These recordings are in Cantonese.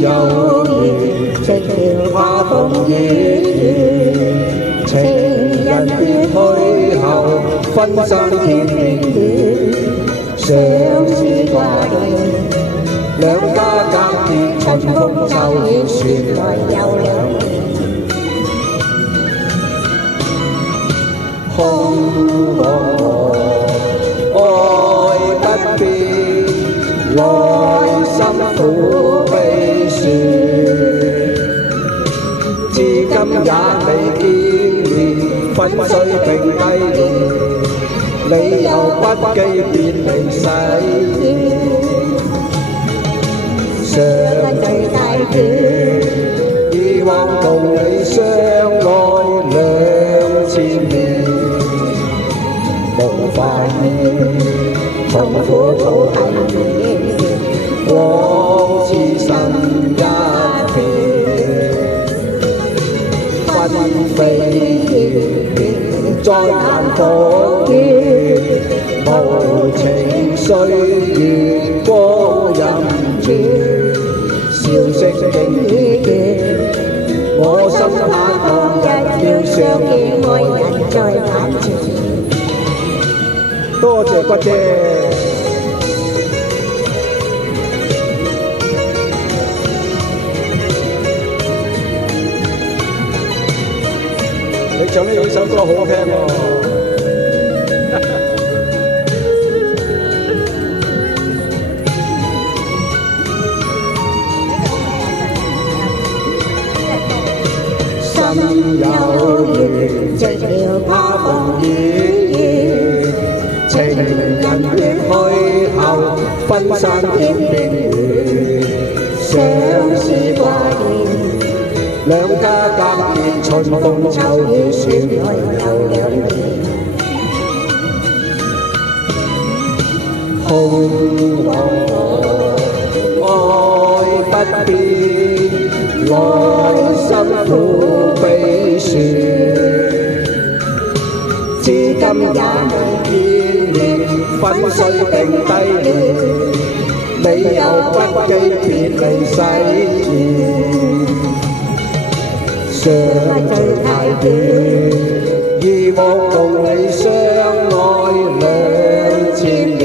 有緣，寂寥怕風雨。情人別去後，分散天邊遠。相思掛念，兩家隔絕，春風秋雨，說來又兩年。空茫愛不變，內心苦悲酸。至今也未見面，粉碎並蒂蓮，理由不記別離誓言。相聚太短，以往共你相愛2000年。無法言，痛苦抱恨念，往似神一片。分飛燕，再難復見，無情歲月光陰轉，消息竟已見。我心盼望日要相見，愛人在眼前。多謝骨姐，你唱呢幾首歌好好聽喎。心有緣，寂寥怕風雨。情人別去後，分散天邊遠。相思掛念，兩家隔絕，春風秋雨，說來又兩年。空茫愛不變，內心苦悲酸。至今也未見面，粉碎並蒂蓮，理由不記別離誓言。相聚太短，以往共你相愛2000年。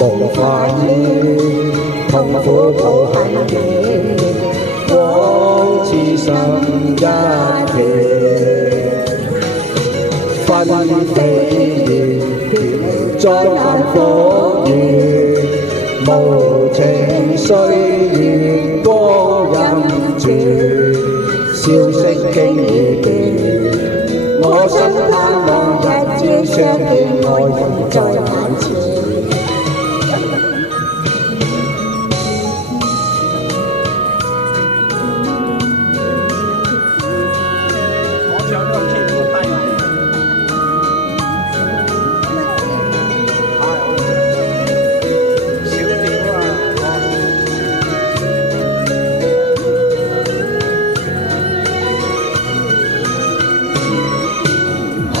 無法言，痛苦抱恨念，往似神一片。分飛燕，別離再難復原，無情歲月光陰轉，消息經已斷。我心盼望日朝相見，愛人在眼前。空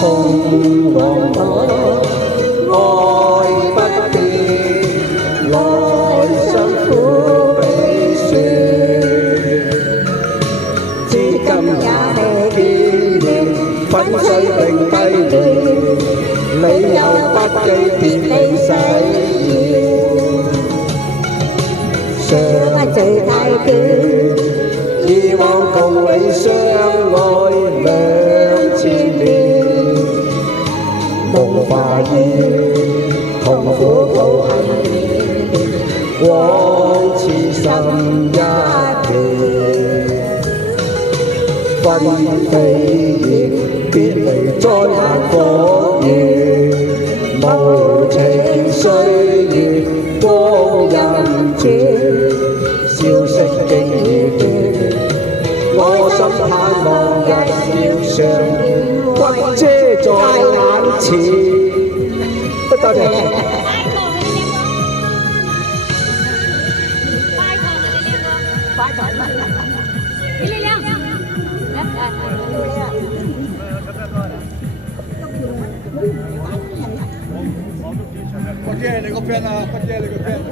茫愛不變，內心苦悲酸。至今也未見面，粉碎並蒂蓮，理由不記別離誓言。相聚太短，以往共你相愛2000年。無法言，痛苦抱恨念，往似神一片。分飛燕，別離再難復原，無情歲月光陰轉，消息經已斷。我心盼望日要相見，骨姐在眼前。多謝。骨姐你個 friend 啊，骨姐你個 friend。